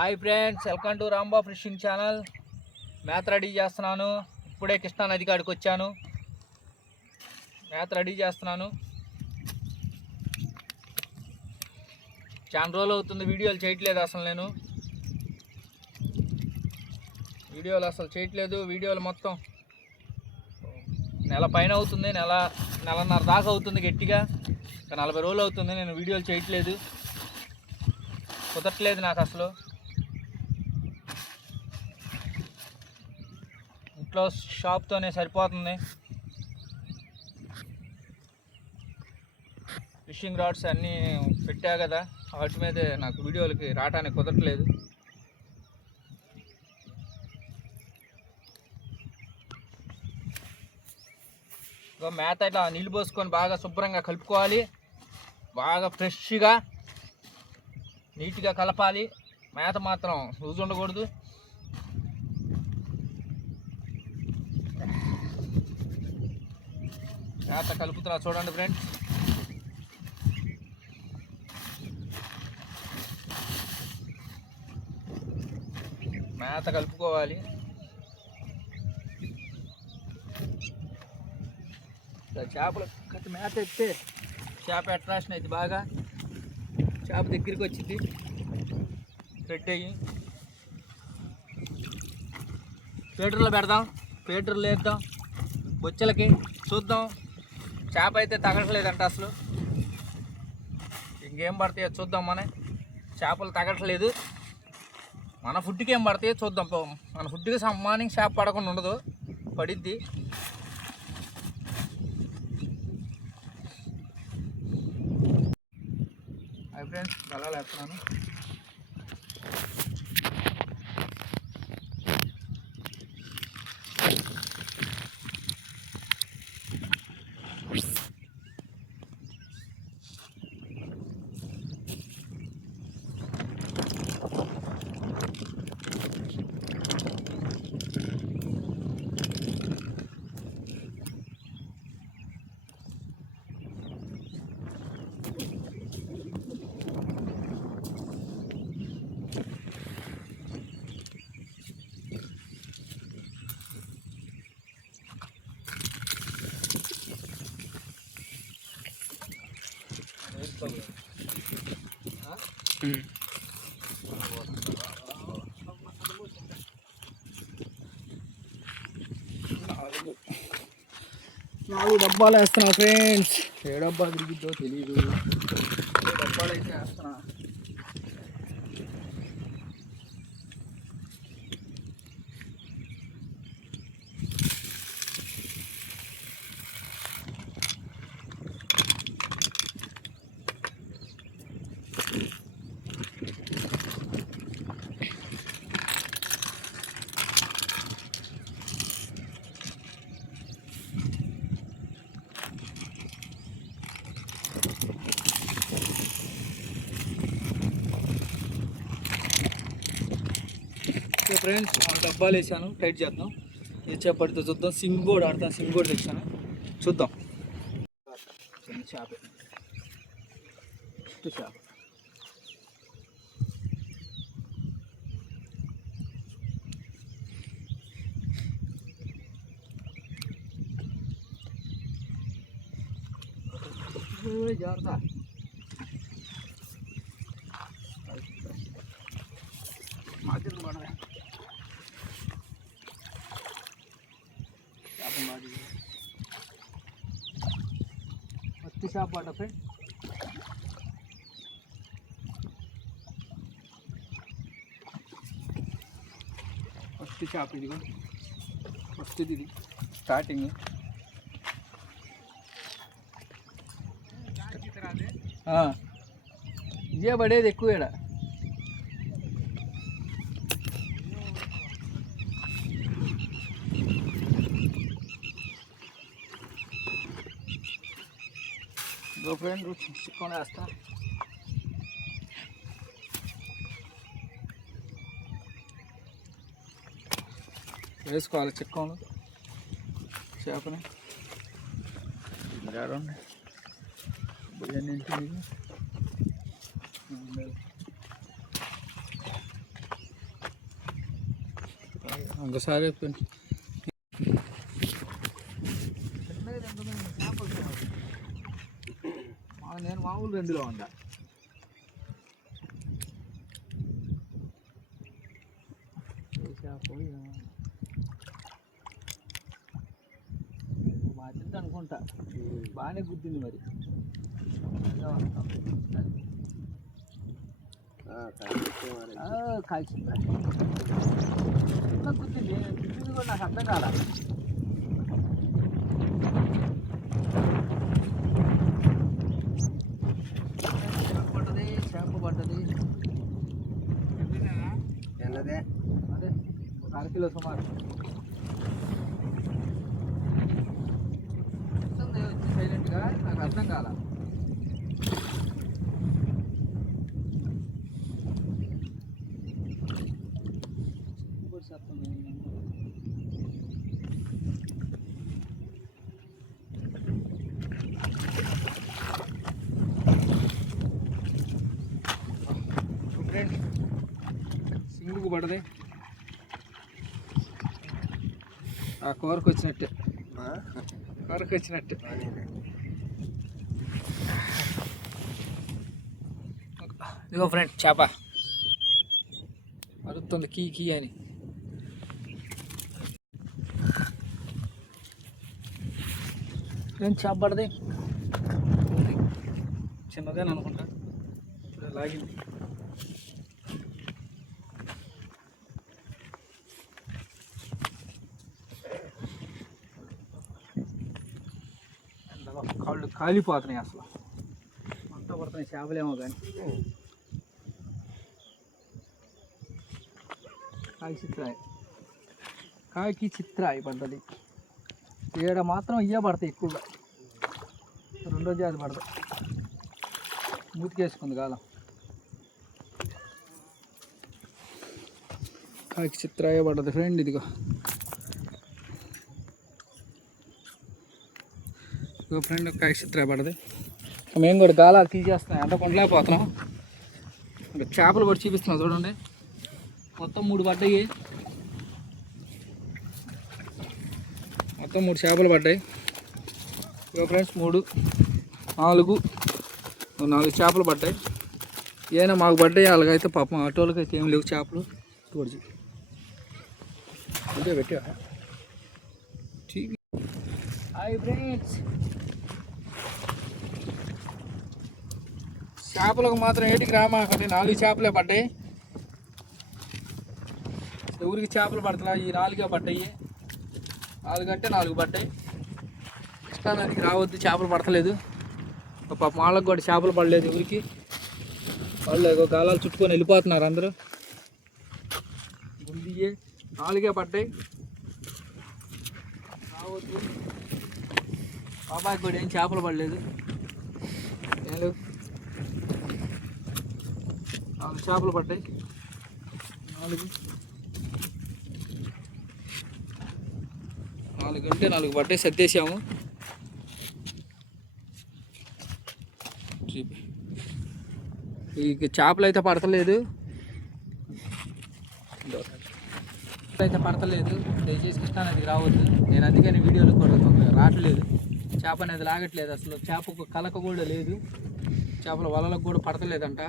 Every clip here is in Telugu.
Hi friends, welcome to రాంబా fishing channel. మేత రెడీ చేస్తున్నాను. ఇప్పుడే కృష్ణా నది కాడికి వచ్చాను. మేత రెడీ చేస్తున్నాను. చాలా రోజులు అవుతుంది వీడియోలు చేయట్లేదు. నేను వీడియోలు అసలు చేయట్లేదు. వీడియోలు మొత్తం నెల పైన అవుతుంది. నెలన్నర దాకా అవుతుంది గట్టిగా. 40 రోజులు అవుతుంది నేను వీడియోలు చేయట్లేదు. కుదరట్లేదు నాకు అసలు. ఇంట్లో షాప్తోనే సరిపోతుంది. ఫిషింగ్ రాడ్స్ అన్నీ పెట్టా కదా, వాటి మీదే నాకు వీడియోలకి రావడానికి కుదరట్లేదు. మేత ఇట్లా నీళ్ళు పోసుకొని బాగా శుభ్రంగా కలుపుకోవాలి. బాగా ఫ్రెష్గా నీట్గా కలపాలి. మేత మాత్రం లూజ్ ఉండకూడదు. మేత కలుపుతున్నా చూడండి ఫ్రెండ్స్. మేత కలుపుకోవాలి. చేపలు మేత ఎత్తే చేప అట్రాక్షన్ అయితే బాగా చేప దగ్గరికి వచ్చింది. పెట్టేయి ఫీడర్లో పెడదాం, ఫీడర్లు వేద్దాం బొచ్చలకి. చూద్దాం. చేప అయితే తగలట్లేదంట అసలు. ఇంకేం పడతాయో చూద్దాం. చేపలు తగలట్లేదు. మన ఫుడ్కి ఏం పడతాయో చూద్దాం. మన ఫుడ్కి మార్నింగ్ చేప పడకుండా ఉండదు, పడిద్ది. హాయ్ ఫ్రెండ్స్, గలాలు వేస్తున్నాను. నాలుగు డబ్బాలు వేస్తున్నా ఫ్రెండ్స్. ఏ డబ్బా తిరిగిద్దో తెలీదు. డబ్బాలు అయితే వేస్తున్నా. ఫ్రెండ్స్, డబ్బాలు వేసాను. టైట్ చేద్దాం. ఏ చేపడితే చూద్దాం. సింగ్ బోర్డ్ ఆడతాను. సింగ్ బోర్డ్ తెచ్చాను. చూద్దాం. చిన్న చేప, చేప. జాగ్రత్త. పత్తి చేప అట ఫ్రెండ్. పత్తి చేప ఇదిగో. పత్తిది ఇది స్టార్టింగ్. ఇదే పడేది ఎక్కువ ఈడ. ఫ్రెండ్ చిక్కుని వేస్తా. వేసుకోవాలి చిక్కును చేపని. బిర్యానీ ఒకసారి నేను మామూలు 2లో ఉందా బాధ్యత అనుకుంటా. బాగానే గుర్తుంది మరి. కాల్చి గుర్తుంది గుర్తుంది కూడా నాకు అర్థం కాల. పడ్డది చేప పడ్డది. అదే ఒక 1/2 కిలో సుమారు. సైలెంట్గా నాకు అర్థం కాల. సింగుకు పడదే ఆ కూరకు వచ్చినట్టే. కూరకు వచ్చినట్టు ఇదిగో ఫ్రెండ్ చేప అరుతుంది కీ కీ అని. చేప పడదే చిన్నదేని అనుకుంటా. ఇప్పుడు లాగింది. కాళ్ళు కాలిపోతున్నాయి అసలు. అంతా పడుతున్నాయి చేపలేమో కానీ. కాయకి చిత్రాయి పడ్డది. ఏడ మాత్రం ఇయ్య పడతాయి ఎక్కువగా. రెండో జాతి పడతాయి. మూతికేసుకుంది కాలం. కాయకి చిత్రాయ పడ్డది ఫ్రెండ్. ఇదిగో ఫ్రెండ్ కాయ చిత్రాయ పడ్డది. మేము కూడా గాలాలు తీసేస్తున్నాం. అంత కొండలేకపోతున్నాం. చేపలు కూడా చూపిస్తున్నాం చూడండి. మొత్తం 3 పడ్డాయి. మొత్తం 3 చేపలు పడ్డాయి. ఇక ఫ్రెండ్స్ 3 4 చేపలు పడ్డాయి. ఏమైనా మాకు పడ్డాయి. అలాగైతే పాపం ఆటోలకి అయితే ఏం లేవు చేపలు. తోడి అదే పెట్టా. Hi friends. చేపలకు మాత్రం ఏటికి రామాకండి. 4 చేపలే పడ్డాయి. ఎవరికి చేపలు పడతా ఈ 4 పడ్డాయి. 4 అంటే 4 పడ్డాయి. కృష్ణానదికి రావద్దు చేపలు పడతలేదు. పాప వాళ్ళకు కూడా చేపలు పడలేదు ఎవరికి. వాళ్ళు గాలాలు చుట్టుకొని వెళ్ళిపోతున్నారు అందరూ. గుండియే 4 పడ్డాయి. రావద్దు. బాబాయ్కి కూడా ఏం చేపలు పడలేదు. నేను 4 చేపలు పడ్డాయి. 4 అంటే 4 పడ్డాయి. సర్దేశాము. ఈ చేపలు అయితే పడతలేదు. దయచేసి కృష్ణానదికి రావద్దు. నేను అందుకని వీడియోలు కూడా రావట్లేదు. చేప అనేది లాగట్లేదు అసలు. చేపకు కలక కూడా లేదు. చేపల వలలకు కూడా పడతలేదంట.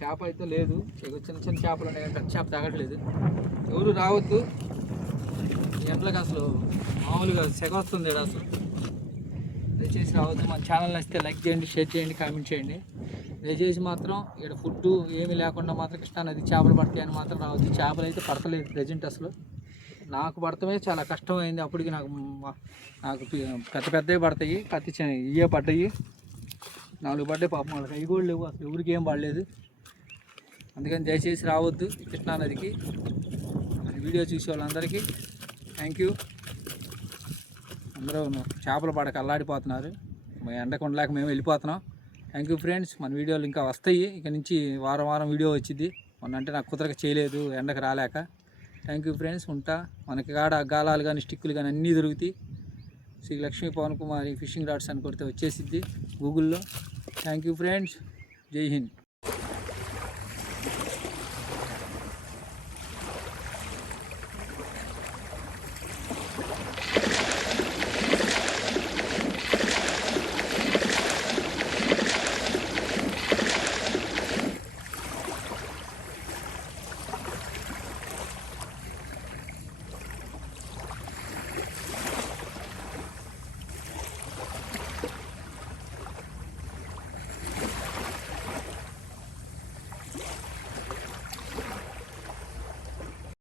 చేప అయితే లేదు. చిన్న చిన్న చేపలు ఉన్నాయి. పెద్ద చేప తాగట్లేదు. ఎవరు రావద్దు. ఎండలకు అసలు మామూలుగా సెగ వస్తుంది అసలు. దయచేసి రావద్దు. మన ఛానల్ నచ్చితే లైక్ చేయండి, షేర్ చేయండి, కామెంట్ చేయండి. దయచేసి మాత్రం ఇక్కడ ఫుడ్ ఏమీ లేకుండా మాత్రం కృష్ణానది చేపలు పడతాయని మాత్రం రావద్దు. చేపలు అయితే పడతలేదు ప్రజెంట్ అసలు. నాకు పడటమే చాలా కష్టమైంది. అప్పటికి నాకు పెద్దవి పడతాయి. ఇవే పడ్డాయి. 4 పడ్డాయి. పాపం వాళ్ళకి అవి కూడా లేవు అసలు. ఎవరికి ఏం పడలేదు. అందుకని దయచేసి రావద్దు కృష్ణానదికి. వీడియో చూసే వాళ్ళందరికీ థ్యాంక్ యూ. అందరూ చేపలు పడక అల్లాడిపోతున్నారు. ఎండకు ఉండలేక మేము వెళ్ళిపోతున్నాం. Thank you friends. మన వీడియోలు ఇంకా వస్తాయి. ఇక నుంచి వారం వీడియో వచ్చింది. మొన్నంటే నాకు కుదరక చేయలేదు ఎండకు రాలేక. Thank you friends. ఉంటా. మనకి కాడ గాలాలు కానీ స్టిక్కులు కానీ అన్నీ దొరుకుతాయి. శ్రీ లక్ష్మీ పవన్ కుమారి ఫిషింగ్ రాడ్స్ అని కొడితే వచ్చేసిద్ది గూగుల్లో. Thank you friends. జై హింద్.